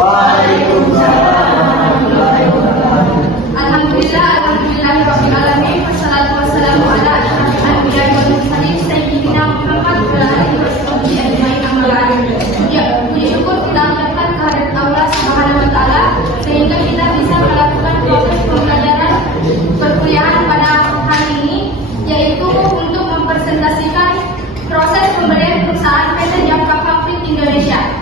Alhamdulillahirabbil alamin. Wassalatu wassalamu ala asyrofil anbiya'i wal mursalin sayyidina Muhammad wa ala alihi washabbihi ajmain amma ba'du. Ya, puji syukur kita ucapkan kehadirat Allah Subhanahu wa taala sehingga kita bisa melakukan proses pembelajaran perkuliahan pada hari ini, yaitu untuk mempresentasikan proses pembelian perusahaan PT Jaffa Pabrik Indonesia.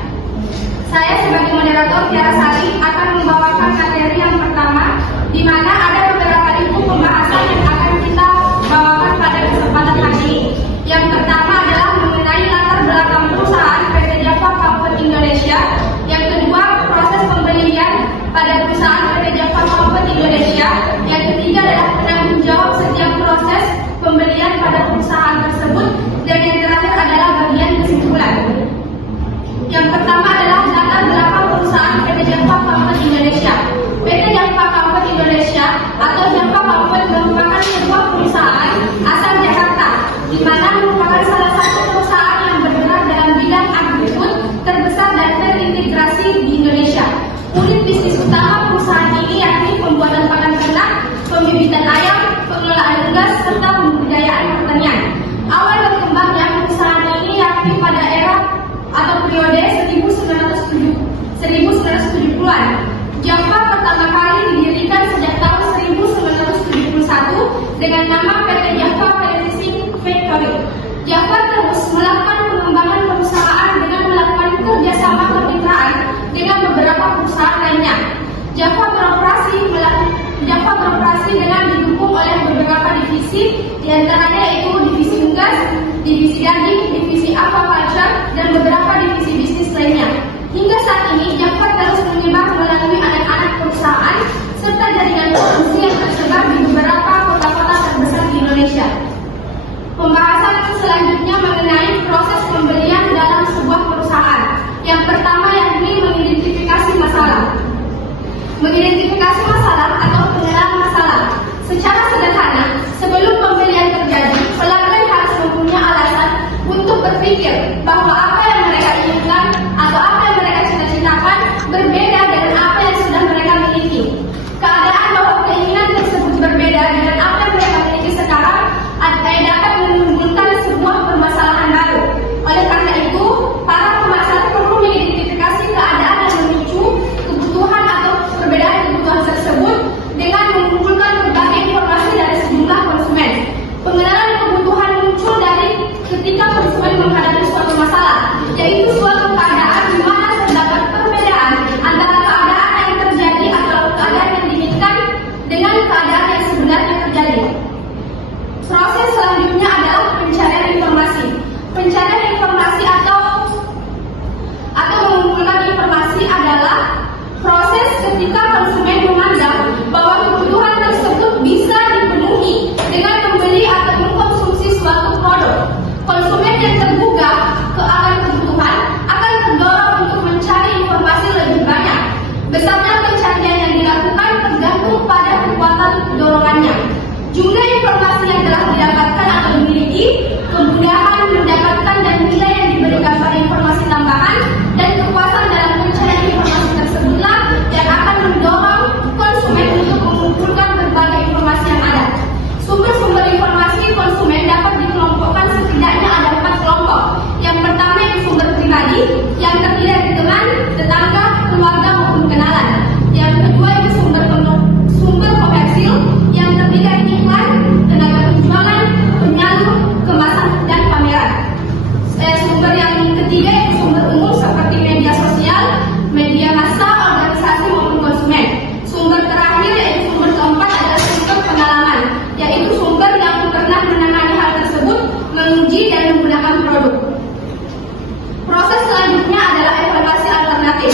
Saya sebagai moderator Tiara Sari akan membawakan materi yang pertama, di mana ada beberapa ilmu pembahasan yang akan kita bawakan pada kesempatan hari ini. Yang pertama adalah mengenai latar belakang perusahaan PT Jaffa Pabrik Indonesia. Yang kedua, proses pembelian pada perusahaan PT Jaffa Pabrik Indonesia. Yang ketiga adalah penanggung jawab setiap proses pembelian pada perusahaan tersebut. Dan yang terakhir adalah bagian kesimpulan. Yang pertama adalah latar belakang perusahaan PT Jaffa Pabrik Indonesia. PT Jaffa Pabrik Indonesia atau Jaffa Pabrik merupakan sebuah perusahaan asal Jakarta, di mana merupakan salah satu perusahaan yang bergerak dalam bidang agri-food terbesar dan terintegrasi di Indonesia. Unit bisnis utama perusahaan ini yakni pembuatan pakan ternak, pembibitan ayam, pengelolaan gas, serta pembudidayaan pertanian. Awal berkembangnya perusahaan ini yakni pada era atau periode 1970-an. Jaffa pertama kali didirikan sejak tahun 1971 dengan nama PT Jaffa Processing Factory. Jaffa terus melakukan pengembangan perusahaan dengan melakukan kerjasama kemitraan dengan beberapa perusahaan lainnya. Jaffa beroperasi dengan didukung oleh beberapa divisi, diantaranya yaitu divisi unggas, divisi daging, divisi aquaculture, dan beberapa divisi bisnis lainnya. Hingga saat ini, Jaffa terus menyebar melalui anak-anak perusahaan serta jaringan produksi yang tersebar di beberapa kota-kota terbesar di Indonesia. Pembahasan selanjutnya mengenai proses pembelian dalam sebuah perusahaan. Yang pertama yakni mengidentifikasi masalah. Mengidentifikasi masalah atau pengenalan masalah. Secara sederhana, sebelum pembelian terjadi, pelanggan harus mempunyai alasan untuk berpikir bahwa apa yang mereka inginkan atau apa yang mereka cita-citakan berbeda dengan apa yang sudah mereka miliki. Keadaan bahwa keinginan tersebut berbeda dengan apa yang mereka miliki sekarang dapat menimbulkan sebuah permasalahan baru. Oleh karena itu, para pemasar perlu mengidentifikasi keadaan yang memicu kebutuhan atau perbedaan kebutuhan tersebut dengan mengumpulkan berbagai informasi dari sejumlah konsumen. Pengenalan kebutuhan muncul dari ketika konsumen menghadapi suatu masalah, yaitu suatu keadaan di mana terdapat perbedaan antara keadaan yang terjadi atau keadaan yang diinginkan dengan keadaan yang sebenarnya terjadi. Proses selanjutnya adalah pencarian informasi. Pencarian informasi atau mengumpulkan informasi adalah proses ketika konsumen memandang bahwa kebutuhan tersebut bisa dipenuhi dengan membeli atau mengkonsumsi suatu produk. Konsumen yang tergugah ke akan kebutuhan akan terdorong untuk mencari informasi lebih banyak. Besarnya pencarian yang dilakukan tergantung pada kekuatan dorongannya. Jumlah informasi yang telah didapatkan atau dimiliki, kemudahan mendapatkan dan nilai yang diberikan pada informasi tambahan, dan kepuasan dalam pencarian informasi tersebutlah yang akan mendorong konsumen untuk mengumpulkan berbagai informasi yang ada. Sumber-sumber informasi konsumen dapat dikelompokkan setidaknya ada 4 kelompok. Yang pertama yaitu sumber pribadi, yang terdiri dari teman, tetangga, keluarga maupun kenalan. Yang kedua itu sumber komersil, yang terdiri dari iklan, tenaga penjualan, penyalur, kemasan, dan pameran. Sumber yang ketiga yaitu sumber umum seperti media sosial, media massa, organisasi maupun konsumen. Sumber terakhir yaitu sumber keempat adalah sumber pengalaman, yaitu sumber yang pernah menangani hal tersebut, menguji dan menggunakan produk. Proses selanjutnya adalah evaluasi alternatif.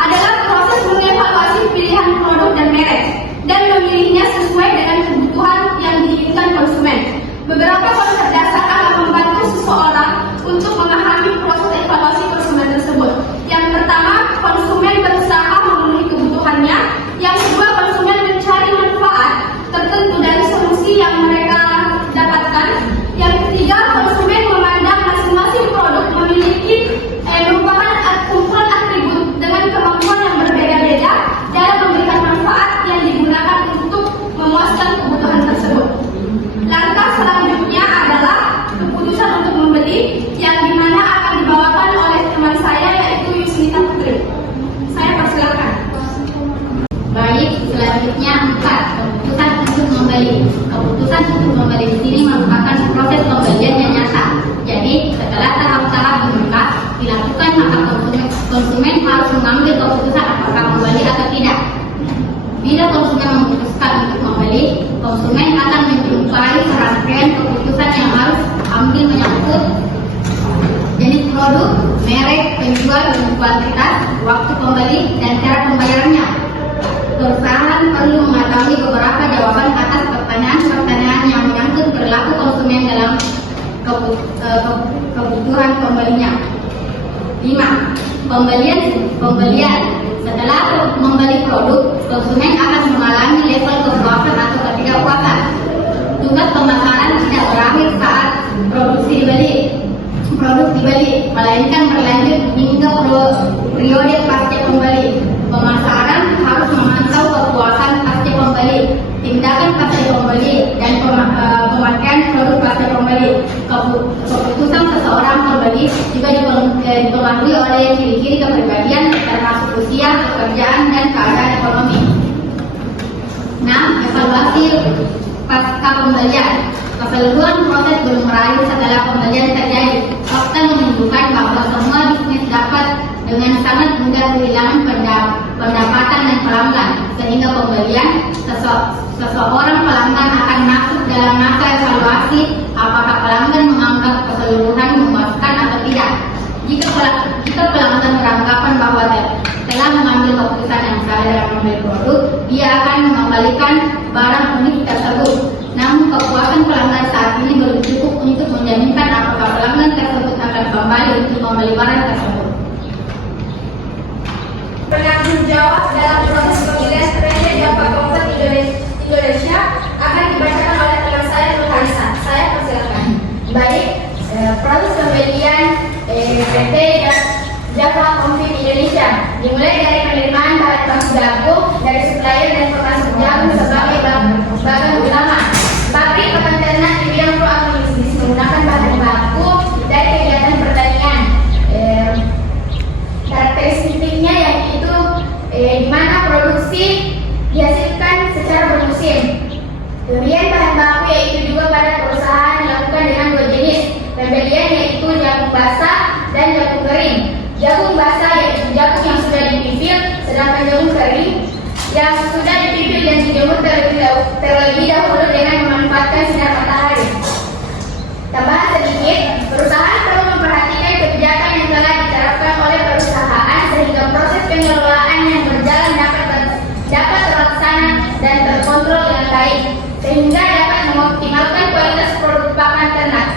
Adalah proses mengevaluasi pilihan produk dan merek dan memilihnya sesuai dengan kebutuhan yang diinginkan konsumen. Beberapa konsep dasar akan membantu seseorang untuk memahami proses evaluasi konsumen tersebut. Yang pertama, konsumen berusaha memenuhi kebutuhannya. Yang kedua, konsumen mencari manfaat tertentu dari solusi yang mereka dapatkan. Yang ketiga, konsumen memandang masing-masing produk memiliki merupakan kumpulan atribut dengan kemampuan yang Selanjutnya 4. Keputusan untuk membeli. Keputusan untuk membeli di sini merupakan proses pembelian yang nyata. Jadi setelah tahap-tahap lengkap dilakukan, maka konsumen harus mengambil keputusan apakah membeli atau tidak. Bila konsumen memutuskan untuk membeli, konsumen akan menjumpai serangkaian keputusan yang harus ambil menyangkut jenis produk, merek, penjual, dan kuantitas, waktu pembeli, dan cara pembayarannya. Perusahaan perlu mengetahui beberapa jawaban atas pertanyaan-pertanyaan yang menyangkut perilaku konsumen dalam kebutuhan pembelinya. 5. Pembelian. Setelah membeli produk, konsumen akan mengalami level kepuasan atau ketidakpuasan. Tugas pemasaran tidak berakhir saat produk dibeli, melainkan berlanjut hingga periode pasca pembeli. Pemasaran harus memantau kepuasan pasca pembeli, tindakan pasca pembeli, dan pemakaian produk pasca pembeli. Keputusan seseorang pembeli juga dipengaruhi oleh ciri-ciri kepribadian termasuk usia, pekerjaan, dan keadaan ekonomi. 6. Evaluasi pasca pembelian. Keseluruhan proses belum berakhir setelah pembelian terjadi. Fakta menunjukkan bahwa semua bisnis dapat dengan sangat mudah kehilangan pendapatan dan pelanggan, sehingga pembelian seseorang pelanggan akan masuk dalam masa evaluasi apakah pelanggan menganggap keseluruhan memuaskan atau tidak. Jika pelanggan beranggapan bahwa telah mengambil keputusan yang salah dalam membeli produk, dia akan mengembalikan barang unik tersebut. Namun kepuasan pelanggan saat ini belum cukup untuk menjaminkan apakah pelanggan tersebut akan kembali untuk membeli barang tersebut. Penanggung jawab dalam proses pemilihan presiden Bapak Kompas Indonesia akan dibacakan oleh teman saya Nurhanisa. Saya persilakan. Baik, proses pembelian PT Java Konfit Indonesia dimulai dari penerimaan bahan baku jagung dari supplier dan pemasok jagung sebagai bahan utama. Pabrik pakan ternak di bidang pro-agribisnis menggunakan bahan baku dari kegiatan pertanian. Karakteristiknya yaitu di mana produksi dihasilkan secara bermusim. Pembelian bahan baku yaitu juga pada perusahaan dilakukan dengan dua jenis pembelian, yaitu jagung basah dan jagung kering. Jagung basah yaitu jagung yang sudah dipipil, sedangkan jagung kering yang sudah dipipil dan dijemur terlebih dahulu dengan memanfaatkan sinar matahari. Tambahan sedikit, perusahaan perlu memperhatikan kebijakan yang telah diterapkan oleh perusahaan sehingga proses pengelolaan yang berjalan dapat terlaksana dan terkontrol dengan baik, sehingga dapat mengoptimalkan kualitas produk pakan ternak.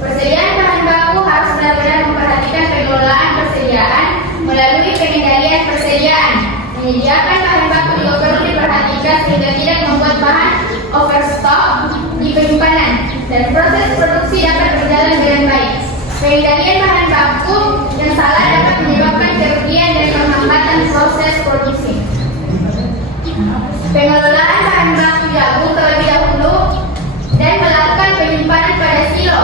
Persediaan bahan baku harus benar-benar memperhatikan pengelolaan persediaan melalui pengendalian persediaan. Menyediakan bahan baku juga perlu diperhatikan sehingga tidak membuat bahan overstock di penyimpanan dan proses produksi dapat berjalan dengan baik. Pengendalian bahan baku yang salah dapat menyebabkan kerugian dan penghambatan proses produksi. Pengelolaan bahan baku jagung terlebih dahulu dan melakukan penyimpanan pada silo.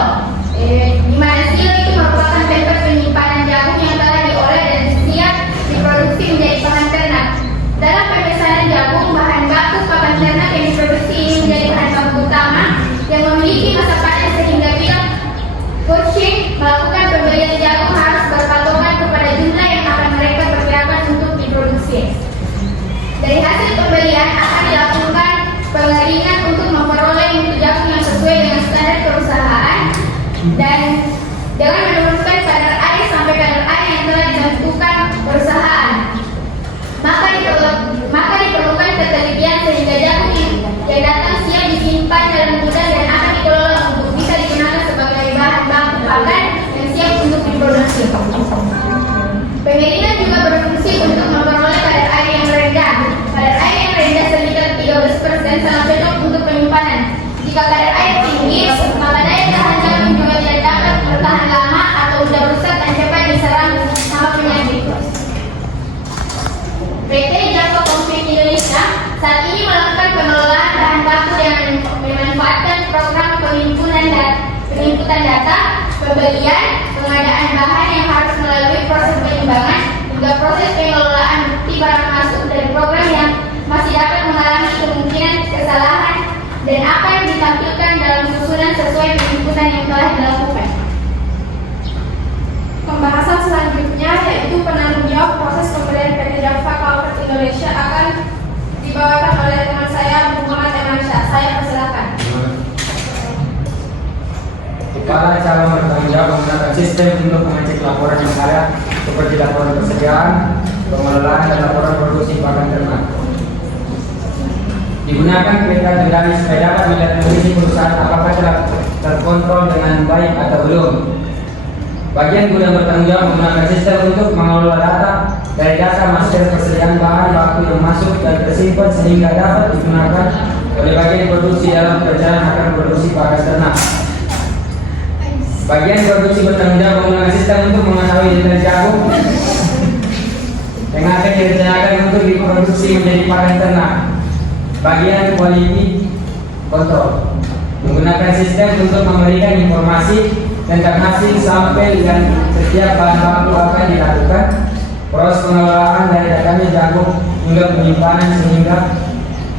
Di mana silo itu merupakan tempat penyimpanan jagung yang telah diolah dan siap diproduksi menjadi pakan ternak. Dalam pemesanan jagung, bahan baku pakan ternak yang diproduksi ini menjadi bahan baku utama yang memiliki masa panen, sehingga bila Coaching melakukan pembelian jagung harus berpatokan kepada jumlah yang akan mereka perkirakan untuk diproduksi. Dari hasil pembelian akan dilakukan pengeringan untuk memperoleh mutu jagung yang sesuai dengan standar perusahaan dan dengan menurunkan kadar air sampai kadar air yang telah ditentukan perusahaan. Maka diperlukan ketelitian sehingga jagung yang datang siap disimpan dalam gudang dan akan dikelola untuk bisa digunakan sebagai bahan baku pakan yang siap untuk diproduksi. Pengeringan juga berfungsi untuk memperoleh kadar air yang rendah. Kadar air yang rendah sekitar 13% sangat cocok untuk penyimpanan. Jika kadar air tinggi, maka daya tahan jagung juga tidak dapat bertahan lama atau sudah rusak dan cepat diserang sama penyakit. PT Java Konfit Indonesia saat ini melakukan pengelolaan bahan baku dengan memanfaatkan program penginputan data, pembelian, pengadaan bahan yang harus melalui proses penimbangan, hingga proses pengelolaan bukti barang masuk dari program yang masih dapat mengalami cabang bertanggung jawab menggunakan sistem untuk mengecek laporan yang ada seperti laporan persediaan, pengelolaan, dan laporan produksi pakan ternak. Digunakan kereta kendali supaya dapat melihat kondisi perusahaan apakah telah terkontrol dengan baik atau belum. Bagian gudang bertanggung jawab menggunakan sistem untuk mengelola data dari data master persediaan bahan baku yang masuk dan tersimpan sehingga dapat digunakan oleh bagian produksi dalam perencanaan akan produksi pakan ternak. Bagian produksi bertanggung jawab menggunakan sistem untuk mengetahui detail jagung yang akan direncanakan untuk diproduksi menjadi pakan ternak. Bagian quality control menggunakan sistem untuk memberikan informasi tentang hasil sampel dan setiap bahan baku akan dilakukan proses pengelolaan dari datanya jagung hingga penyimpanan sehingga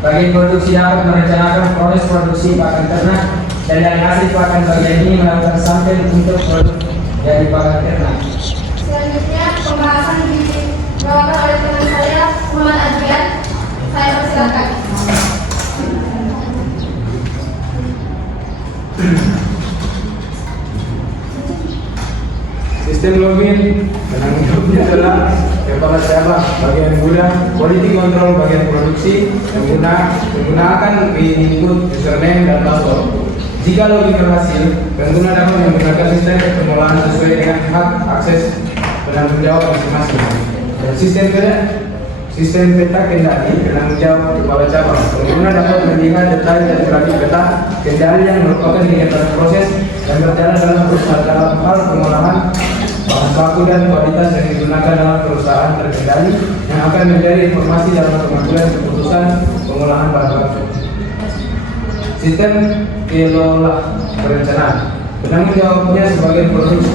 bagian produksi dapat merencanakan proses produksi pakan ternak dan dari hasil pakan bagian ini melakukan sampel untuk produk jadi pakan ternak. Selanjutnya pembahasan dibawakan oleh teman saya Muhammad Adrian. Saya persilakan. Sistem login penanggung jawabnya adalah kepala cabang bagian gudang, quality control bagian produksi, menggunakan input username dan password. Jika login berhasil, pengguna dapat menggunakan sistem pengelolaan sesuai dengan hak akses penanggung jawab masing-masing. Dan sistem peta kendali penanggung jawab kepala cabang. Pengguna dapat melihat detail dan grafik peta kendali yang merupakan indikator proses dan berjalan dalam hal pengolahan bahan baku dan kualitas yang digunakan dalam perusahaan terkendali yang akan menjadi informasi dalam pengambilan keputusan pengolahan bahan baku. Sistem kelola perencanaan penanggung jawabnya sebagai produksi.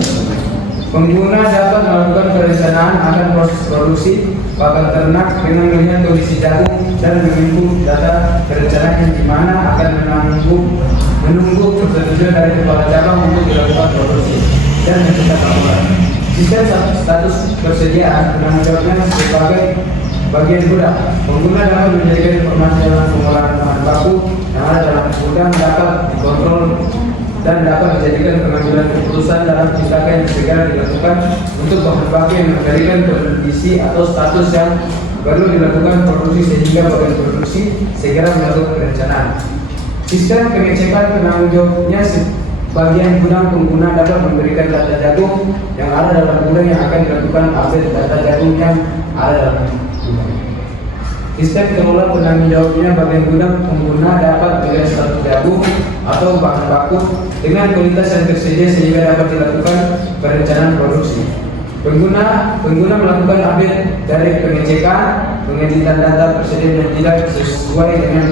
Pengguna dapat melakukan perencanaan akan proses produksi pakan ternak dengan melihat kondisi jagung dan menunggu data perencanaan di mana akan menunggu persetujuan dari kepala cabang untuk dilakukan produksi dan mencetak laporan. Sistem status persediaan penanggung jawabnya sebagai bagian gudang. Pengguna dapat menjadikan informasi dalam pengolahan bahan baku yang ada dalam gudang dapat dikontrol dan dapat menjadikan pengambilan keputusan dalam tindakan yang segera dilakukan untuk bahan baku yang memberikan kondisi atau status yang perlu dilakukan produksi sehingga bagian produksi segera melakukan perencanaan. Sistem pengecekan penanggung jawabnya bagian gudang pengguna dapat memberikan data jagung yang ada dalam gudang yang akan dilakukan update data jagung yang ada dalam gudang. Sistem kelola penanggung jawabnya bagian gudang pengguna dapat melihat status jagung atau bahan baku dengan kualitas yang tersedia sehingga dapat dilakukan perencanaan produksi. Pengguna melakukan update dari pengecekan, pengeditan data persediaan yang tidak sesuai dengan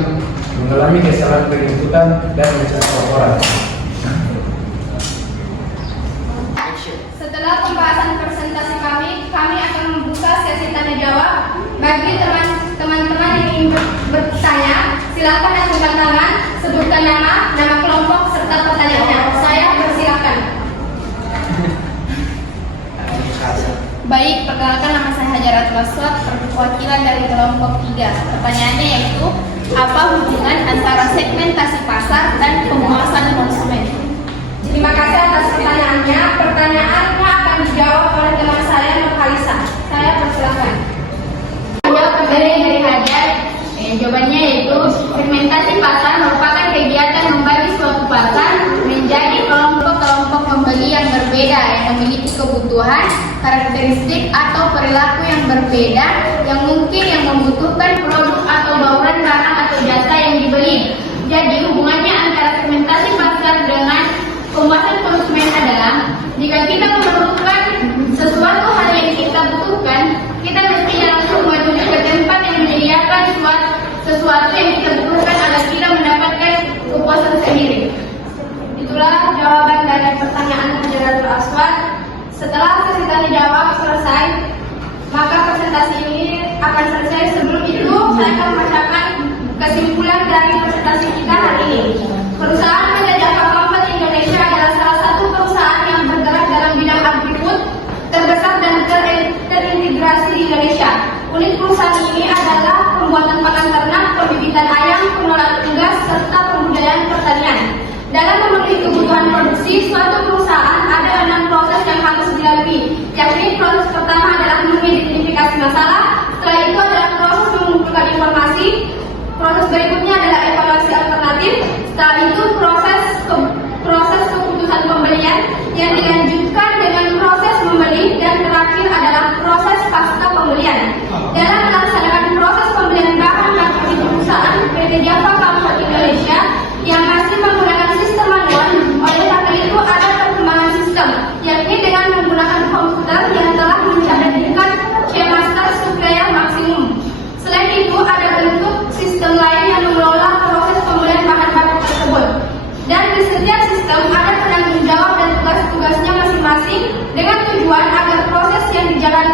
mengalami kesalahan penginputan dan mencetak laporan. Setelah pembahasan presentasi kami akan membuka sesi tanya jawab. Bagi teman-teman yang ingin bertanya, silakan acungkan tangan, sebutkan nama kelompok serta pertanyaannya. Saya persilakan. Baik, perkenalkan nama saya Hajaratul Aswad, perwakilan dari kelompok 3. Pertanyaannya yaitu, apa hubungan antara segmentasi pasar dan penguasaan konsumen? Terima kasih atas pertanyaannya. Pertanyaannya akan dijawab oleh teman saya Nurhalisa. Saya persilakan. Jawab dari Hajar. Jawabannya yaitu segmentasi pasar merupakan kegiatan membagi suatu pasar menjadi kelompok-kelompok pembeli yang berbeda yang memiliki kebutuhan, karakteristik atau perilaku yang berbeda yang mungkin yang membutuhkan produk atau bauran barang atau jasa yang dibeli. Jadi hubungannya antara segmentasi pasar dengan penguasaan konsumen adalah jika kita memerlukan sesuatu hal yang kita butuhkan, kita mesti langsung menuju ke tempat yang menyediakan sesuatu yang kita butuhkan agar kita mendapatkan kepuasan sendiri. Itulah jawaban dari pertanyaan Hajaratul Aswad. Setelah sesi tanya jawab selesai, maka presentasi ini akan selesai. Sebelum itu, saya akan membacakan kesimpulan dari presentasi kita hari ini. Perusahaan PT Java Comfort Indonesia adalah salah satu perusahaan yang bergerak dalam bidang agri-food terbesar dan terintegrasi di Indonesia. Unit perusahaan ini adalah pembuatan pakan ternak, pembibitan ayam, pengelolaan unggas, serta pembudidayaan pertanian. Dalam memenuhi kebutuhan kebutuhan produksi suatu perusahaan ada 6 proses yang harus dilalui, yakni proses pertama adalah mengidentifikasi masalah, setelah itu adalah proses mengumpulkan informasi, proses berikutnya adalah evaluasi alternatif, setelah itu proses keputusan pembelian yang dilanjutkan dengan proses membeli, dan terakhir adalah proses pasca pembelian. Dalam melaksanakan proses pembelian bahan baku di perusahaan PT Java Comfort Indonesia yang masih menggunakan sistem manual, oleh karena itu ada perkembangan sistem, yakni dengan menggunakan komputer yang telah mencapai tingkat Master Supplier maksimum. Selain itu ada bentuk sistem lain yang mengelola proses pembelian bahan baku tersebut. Dan di setiap sistem ada penanggung jawab dan tugas-tugasnya masing-masing dengan tujuan agar proses yang dijalani